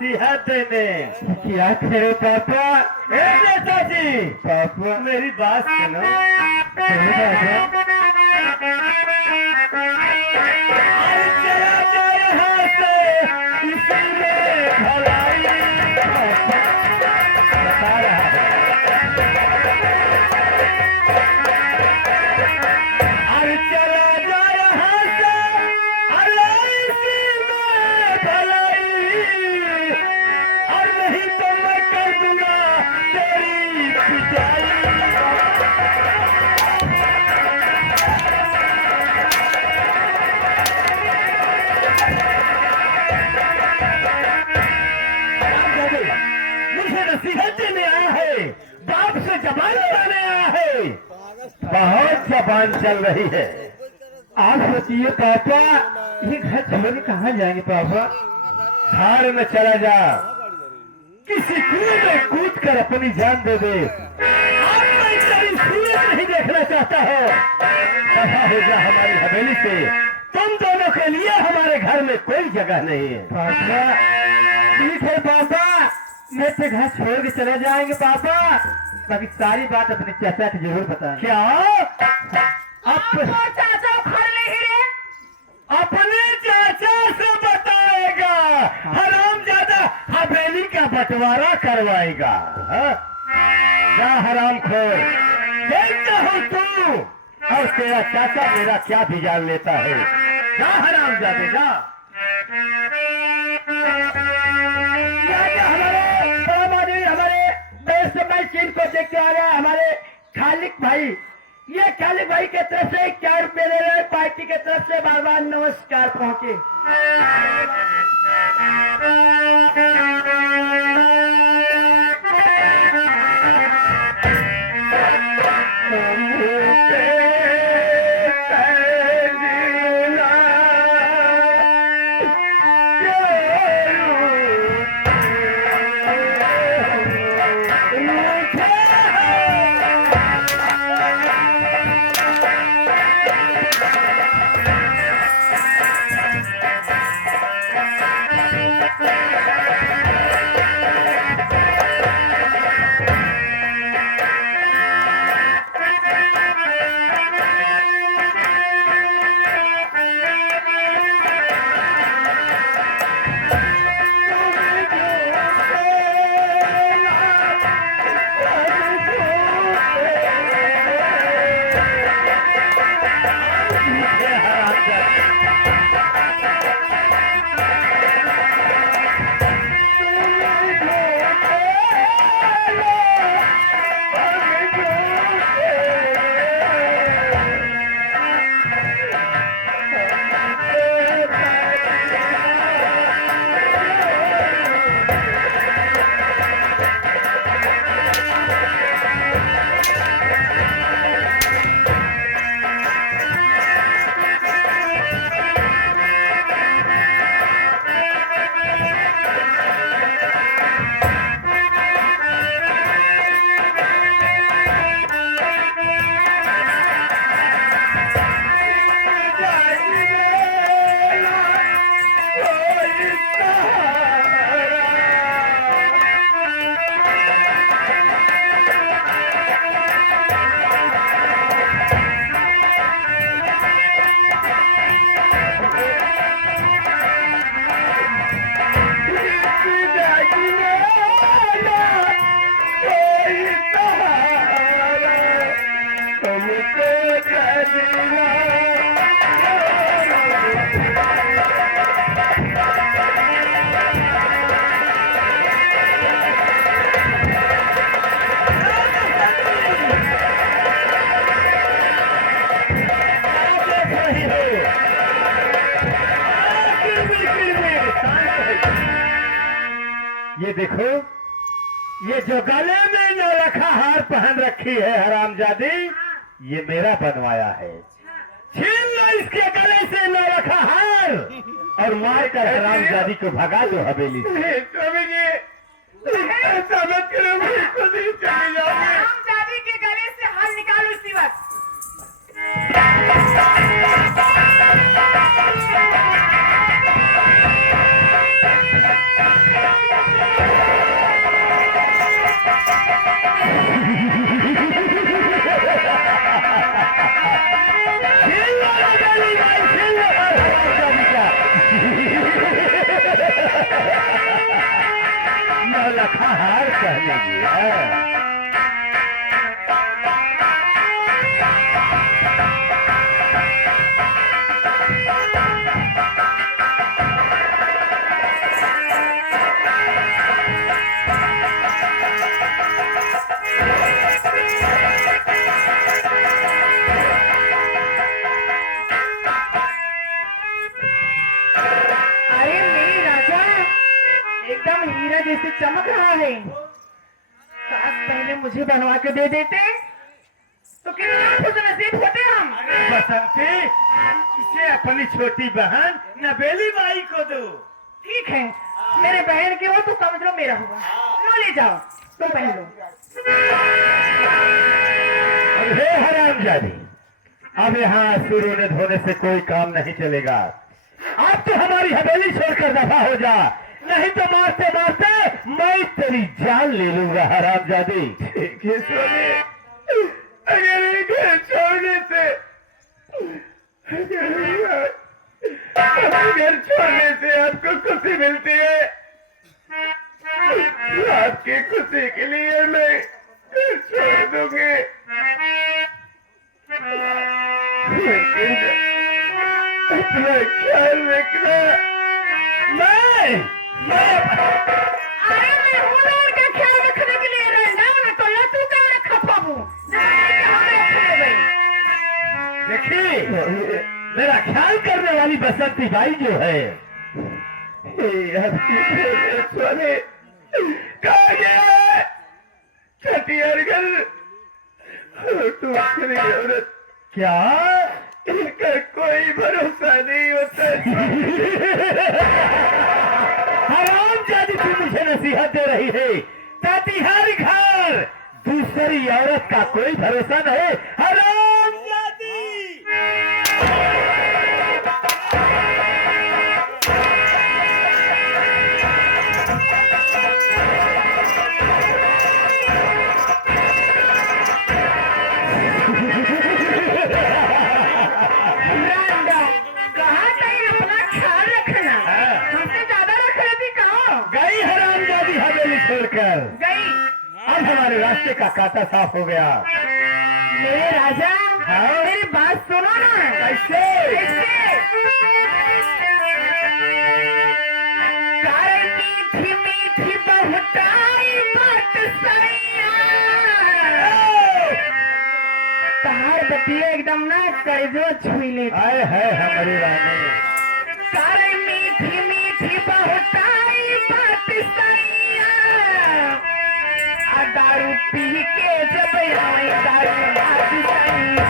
नसीहत देने। क्या करे पापा? ए नेताजी, पापा मेरी बात सुनो। आज चला जाए यहाँ से, इसी में भलाई। बता रहा है। आज चला जाए यहाँ से, अरे इसी में भलाई। और नहीं तो मैं कर दूंगा तेरी पिटाई। मुझे नसीहत देने आया है, बाप से जबान लगाने आया है। बहुत जबान चल रही है। आप सोचिए पापा, ये घर छोड़ के कहाँ जाएंगे पापा? घर में चला जा, किसी कुएं में कूद कर अपनी जान दे दे। अब मैं तेरी सूरत नहीं देखना चाहता हूँ। दफा हो जा हमारी हवेली से। तुम दोनों के लिए हमारे घर में कोई जगह नहीं है। पापा ठीक है पापा, मैं तो घर छोड़ के चले जाएंगे पापा, बाकी सारी बात अपने चाचा को जरूर बताएं। क्या चाचा उखाड़ ले हीरे। अपने चाचा से बताएगा? हराम ज्यादा हवेली का बंटवारा करवाएगा। हाँ? जा हराम खोर, देखता हूँ तू और तेरा चाचा मेरा क्या बिगाड़ लेता है। जा हराम जादे जा। हमारे देश से मैं चीन को देख के आ रहा है हमारे खालिक भाई। ये खालिक भाई के तरफ से 4 रुपये ले रहे हैं, पार्टी के तरफ से बार बार नमस्कार पहुंचे। ये देखो, ये जो गले में नौलखा हार पहन रखी है हरामजादी, ये मेरा बनवाया है। छीन लो इसके गले से नौलखा हार और मार कर हरामजादी को भगा दो हवेली से। ऐसा मत करो, मैं खुद ही चली जाऊंगी। हरामजादी के गले से हार निकालो इसी वक्त। अरे मेरी राजा एकदम हीरा जैसे चमक रहा है। काश पहले मुझे बनवा के दे देते तो कितना खुश नसीब होते हम। बसंती, इसे अपनी छोटी बहन नबेली बाई को दो। ठीक है, मेरे बहन के हो तो समझ लो मेरा हुआ। लो ले जाओ, तुम पहन लो। हे हरामजादी, अब यहाँ सूर्य धोने से कोई काम नहीं चलेगा। अब तो हमारी हवेली छोड़कर दफा हो जा, नहीं तो मारते मारते मैं तेरी जान ले लूंगा हरामजादी। ठीक है सोने, अगर ये घर छोड़ने से घर छोड़ने से आपको खुशी मिलती है, आपकी खुशी के लिए मैं घर छोड़ दूंगी। लेकिन अपना ख्याल रखना। मैं अरे मैं हूँ ना उनका ख्याल रखने के लिए। रहना ना तो लट्टू का रखा पाबू देखिए, मेरा ख्याल करने वाली बसंती बाई जो है, सोने कहा गया है छठियारगढ़ दूसरी औरत। क्या इनका कोई भरोसा नहीं होता। हरामजादी तू मुझे नसीहत दे रही है, तातीहारी घर दूसरी औरत का कोई भरोसा नहीं। हरामजादी कहा नहीं अपना ख्याल रखना। हमसे ज्यादा रख लेती कहो। गई हरामजादी हवेली छोड़कर। गई। अब हमारे रास्ते का कांटा साफ हो गया। मेरे राजा, हाँ? मेरी बात सुनो ना। कैसे? कारे मीठी मीठी बहुताई बात सैया। तहार बतिया एकदम ना करेजो छुई ले। आए है हमारी रानी। कारे मीठी मीठी बहुताई बात सैया। आ दारू पी के जब आए दारू बात सैया।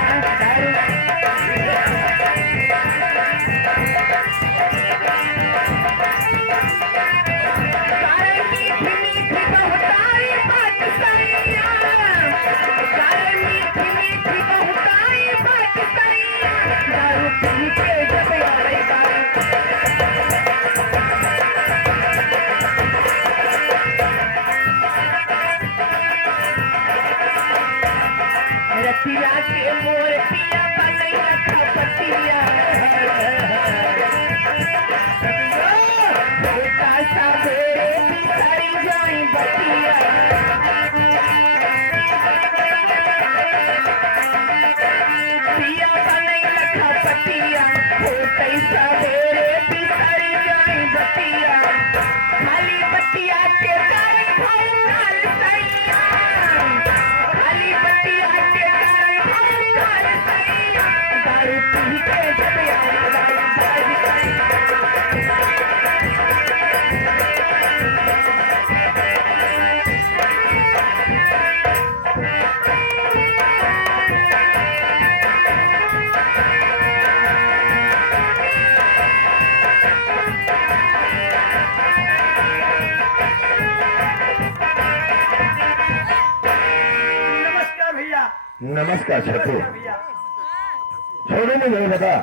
कारे मीठी मीठी बहुताई बात सैया। कारे मीठी मीठी बहुताई बात सैया। दारू पी के जब आए दारू। रतिया के मोर पिया बनई रखा पतिया। बेटा साबेरे बिसरी जाई बतिया। पिया बनई रखा पतिया। होतई साबेरे बिसरी जाई बतिया। खाली बतिया के कारण भाई काल सैया। खाली बतिया के कारण भाई काल सैया। दारू पी के जब आए दारू बाज सैया। नमस्कार भैया। नमस्कार छोटू। भैया छोड़ो मुझे बता,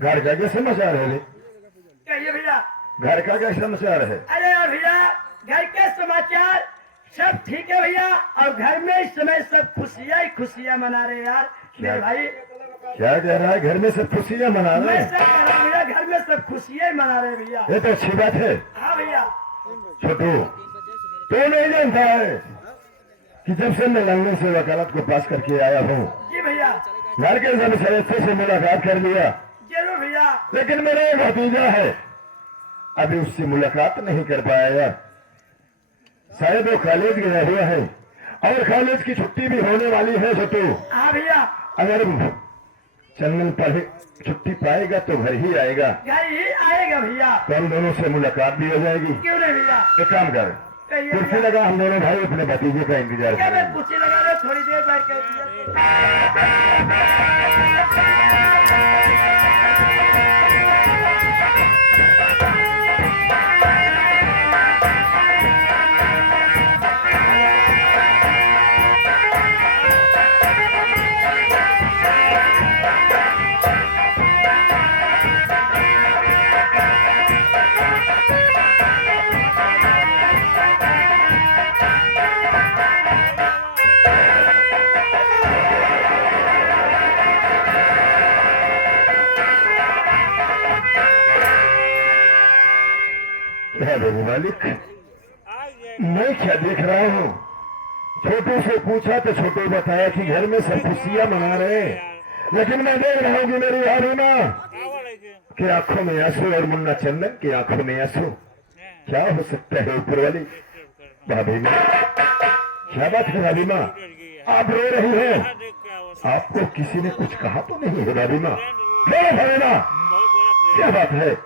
घर का क्या समाचार है? कहिए भैया। घर का क्या समाचार है? अरे भैया, घर के समाचार सब ठीक है भैया। और घर में इस समय सब खुशियाँ ही खुशियाँ मना रहे यार। मेरे भाई क्या कह रहा है? घर में सब खुशियाँ मना रहे मैं हैं? सब कह रहा हूँ भैया, घर में सब खुशियाँ ही मना रहे भैया। ये तो अच्छी बात है। हाँ भैया। छोटू, तू नहीं जानता है कि जब से मैं लंदन से वकालत को पास करके आया हूँ, जी भैया, घर के सब सदस्यों से मुलाकात कर लिया, जरूर भैया। लेकिन मेरा एक भतीजा है, अभी उससे मुलाकात नहीं कर पाया। शायद वो कॉलेज गया हुआ है और कॉलेज की छुट्टी भी होने वाली है। छोटू, हाँ भैया, अगर चंदन पढ़े छुट्टी पाएगा तो घर ही आएगा, घर ही आएगा भैया। तो हम दोनों से मुलाकात भी हो जाएगी। क्यों नहीं भैया, एक काम कर, कहिए कुर्सी भैया। लगा, हम दोनों भाई अपने भतीजे का इंतजार क्या मैं करेंगे। कुर्सी लगा रहा, थोड़ी देर बैठ के। क्या बाबू मालिक, मैं क्या देख रहा हूँ? छोटू से पूछा तो छोटू बताया कि घर में सब खुशियां मना रहे हैं, लेकिन मैं देख रहा हूँ कि मेरी भाभी माँ के आंखों में आंसू और मुन्ना चंदन की आंखों में आंसू। क्या हो सकता है ऊपर वाली? भाभी माँ, क्या बात है भाभी माँ, आप रो रही हैं? आपको किसी ने कुछ कहा तो नहीं है भाभी माँ? बोलो भाभी माँ, क्या बात है?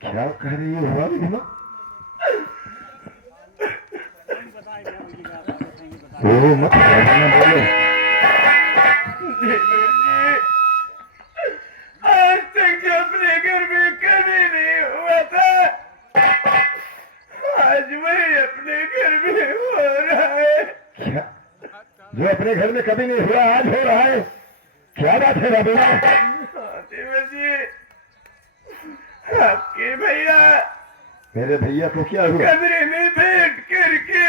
क्या कह रही हो भाभी माँ? वो मत बोलो। आज तक जो अपने घर में कभी नहीं हुआ था, आज वही अपने घर में हो रहा है। क्या? जो अपने घर में कभी नहीं हुआ आज हो रहा है? क्या बात है भाभी माँ? देवर जी, आपके भैया मेरे भैया को क्या हुआ? कमरे में बैठ करके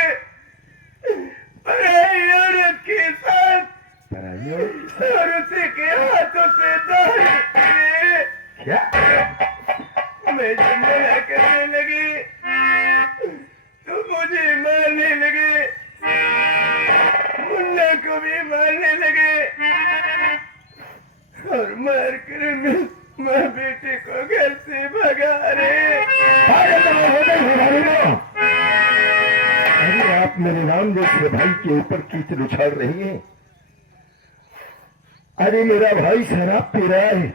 पराई औरत के साथ पराई औरत? और उसी के हाथों से दारू पिए। क्या? मैं जब मना करने लगी तो मुझे मारने लगे, मुन्ना को भी मारने लगे और मार कर माँ बेटे को घर से भगा रहे। पागल हो गई हो भाभी माँ? अरे आप मेरे राम जैसे भाई के ऊपर कीचड़ उछाल रही हैं। अरे मेरा भाई शराब पी रहा है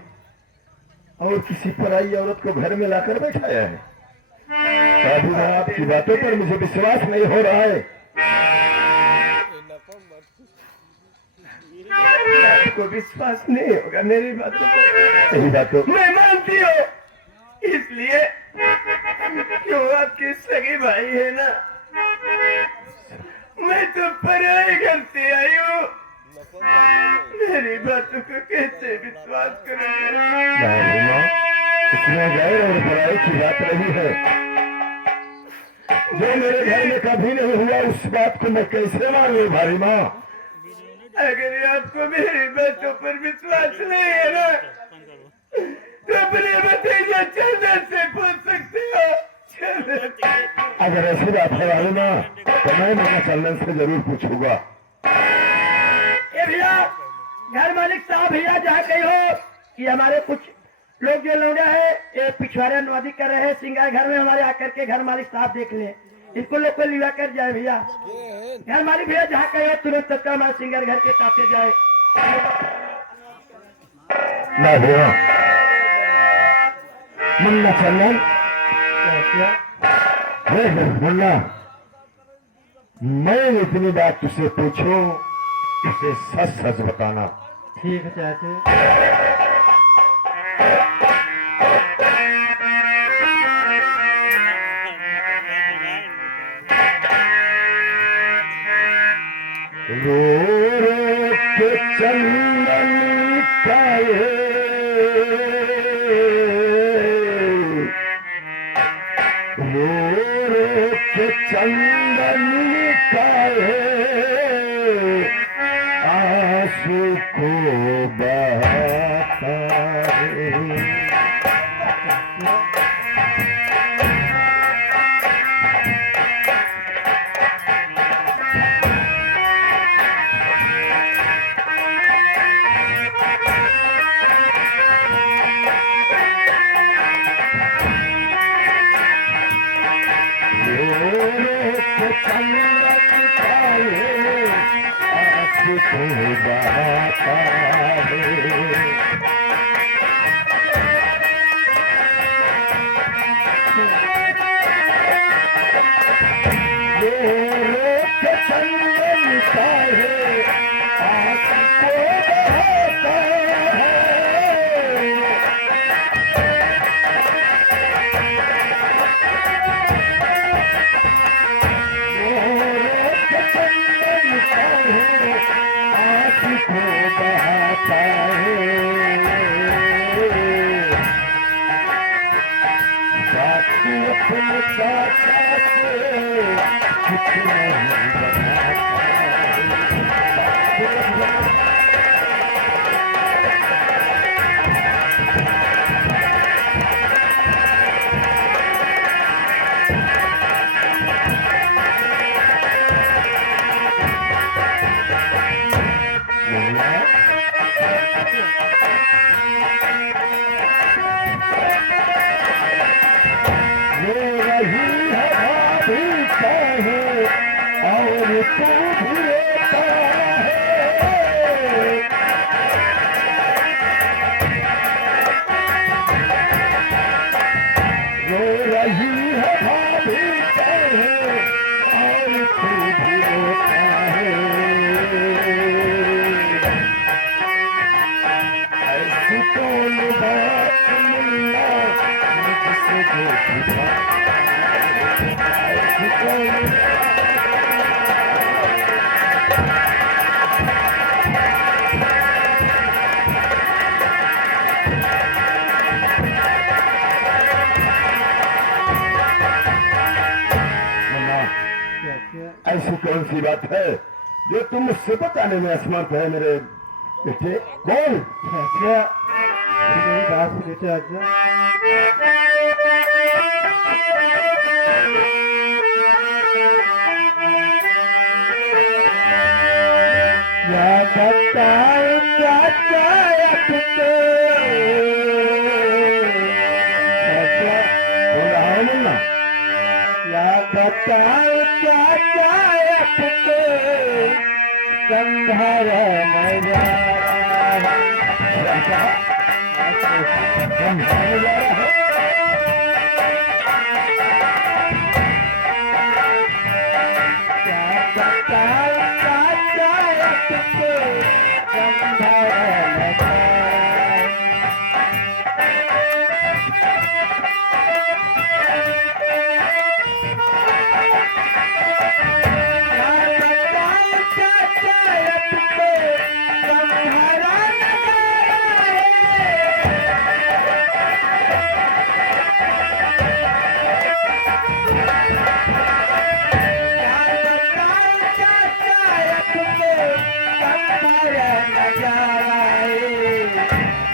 और किसी पराई औरत को घर में लाकर बैठाया है। भाभी माँ, आपकी बातों पर मुझे विश्वास नहीं हो रहा है। आपको विश्वास नहीं होगा मेरी बातों पर? सही बातों मैं मानती हूँ, इसलिए क्यों आपके सगे भाई है ना, मैं तो पराए घर से आई हूँ, मेरी बातों को कैसे विश्वास करोगे? भाभी माँ, इसमें गैर और पराई की बात नहीं है। जो मेरे घर में कभी नहीं हुआ उस बात को मैं कैसे मानूं भाभी माँ? अगर आपको मेरी बातों पर विश्वास नहीं है ना, तो अपने भतीजे चंदन से पूछ सकते हो। अगर ऐसी बात है ना तो मैं मेरा चंदन से जरूर पूछूंगा। ये भैया घर मालिक साहब भैया जहाँ कही हो कि हमारे कुछ लोग जो लौंडा है ये पिछवाड़ा नवादी कर रहे हैं सिंगार घर में हमारे आकर के घर मालिक साहब देख ले, इसको लोग को लिवा कर जाए भैया। घर मालिक भैया जहाँ कहे हो तुरंत तक हमारे सिंगार घर के ताते जाए। ना भैया मुन्ना चंदन मुन्ना, मैं इतनी बात तुझसे पूछूं उसे सच सच बताना। ठीक है चाहते रो रो के चंदन काहे, रो रो के चंदन काहे आंसू को बहाता है। ऐसी कौन सी बात है जो तुम मुझसे बताने में असमर्थ है मेरे बेटे? कौन मेरी बात सुनिए चाचा। क्या बताऊं चाचा आपको, मुन्ना क्या बताऊं चाचा आपको, संभारा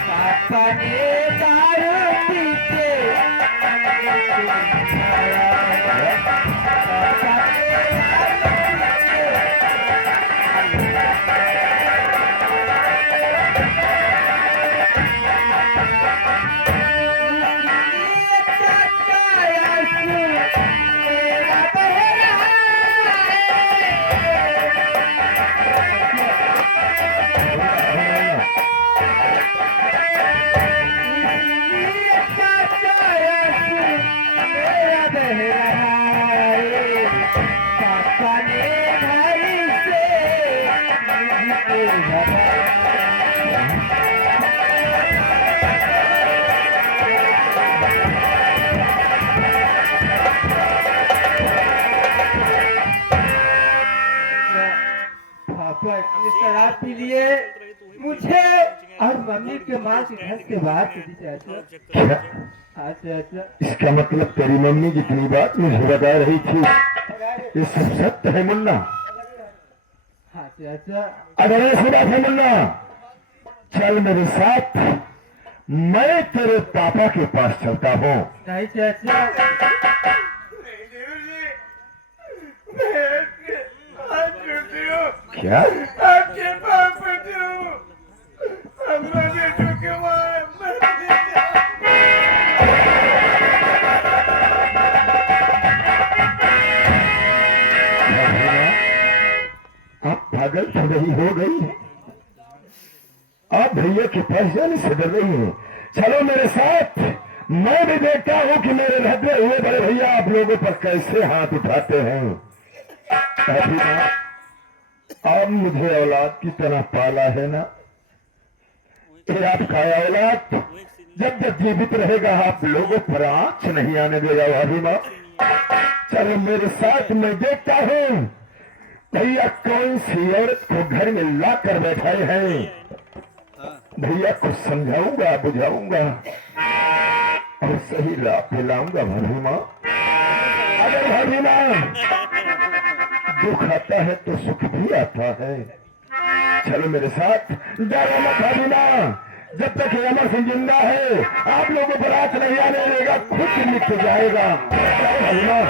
पापा ने दारू पी के बह रहा है, पापा ने भाई से नहीं घबराया। पापा इतनी शराब पी लिए मुझे और मम्मी के माँ के घर से बाहर कर दी चाचा। क्या? अच्छा इसका मतलब तेरी मम्मी जितनी बात मुझे बता रही थी ये सब सत्य है मुन्ना? चाचा अगर ऐसी बात है मुन्ना, चल मेरे साथ, मैं तेरे पापा के पास चलता हूँ। नहीं चाचा, क्या? आपके पास बैठे हूँ, हमरा बेटों के मारे मर गया। आप पागल तो नहीं हो गई? आप भैया के पास जाने से डर रही हैं? चलो मेरे साथ, मैं भी देखता हूँ कि मेरे रहते हुए बड़े भैया आप लोगों पर कैसे हाथ उठाते हैं। अभी आप मुझे औलाद की तरह पाला है ना, ये आपका औलाद जब तक जीवित रहेगा आप लोगों पर आंच नहीं आने देगा। भाभी माँ चलो मेरे साथ, मैं देखता हूँ भैया कौन सी औरत को घर में ला कर बैठाए हैं। भैया को समझाऊंगा, बुझाऊंगा और सही राह पे लाऊंगा। भाभी माँ अगर भाभी माँ दुख आता है तो सुख भी आता है। चलो मेरे साथ, डरो मत भाभी माँ, जब तक ये अमर सिंह जिंदा है आप लोगों पर आंच नहीं आने देगा, खुद मिट जाएगा। चलो भाभी माँ।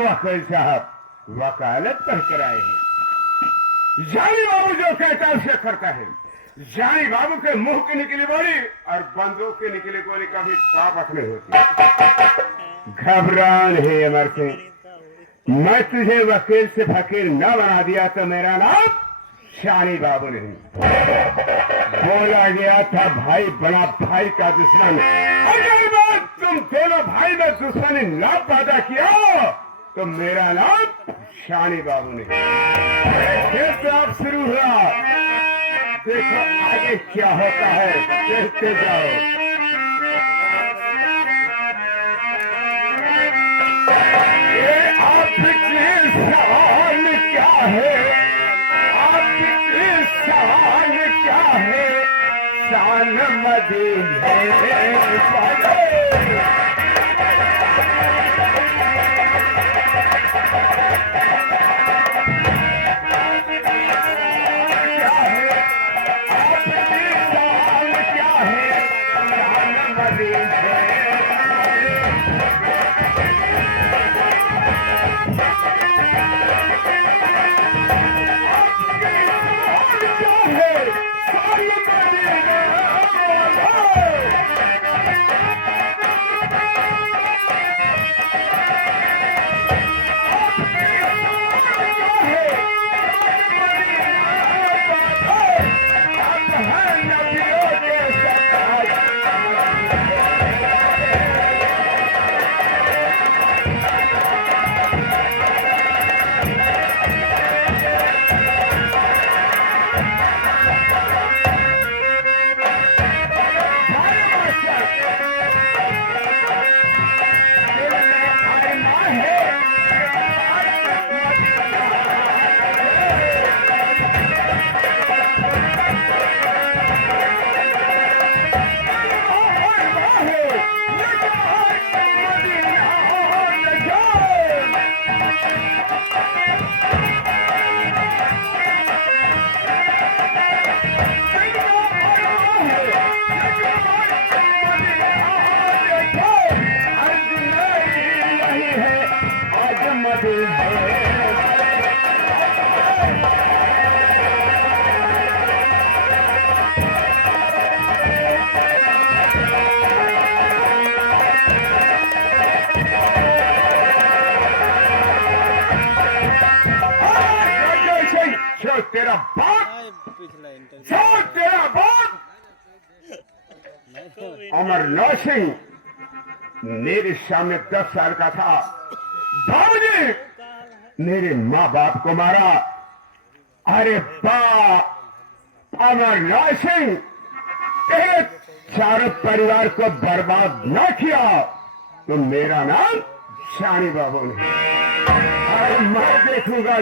वकील साहब वकालत कर कर आए हैं। जानी बाबू जो कहता है उसे करता है। जानी बाबू के मुंह की निकली गोली और बंदूक की निकली गोली कभी वापस नहीं होती। घबरा नहीं अमर सिंह, मैं तुझे वकील से फकीर न बना दिया तो मेरा नाम शानी बाबू नहीं। बोला गया था भाई बना भाई का दुश्मन, अगर बात तुम दोनों भाई में दुश्मनी न पैदा किया तो मेरा नाम शानी बाबू ने। फिर अब शुरू हुआ, देखो आगे क्या होता है, देखते जाओ। ये आपकी शान क्या है, आपकी शान क्या है, शान मदीने वाले। तेरा बाप अमरनाथ सिंह मेरे सामने 10 साल का था, बाबूजी मेरे माँ बाप को मारा। अरे बाप अमरनाथ सिंह तेरे चारों परिवार को बर्बाद न किया तो मेरा नाम शानी बाबू ने। अरे मैं देखूंगा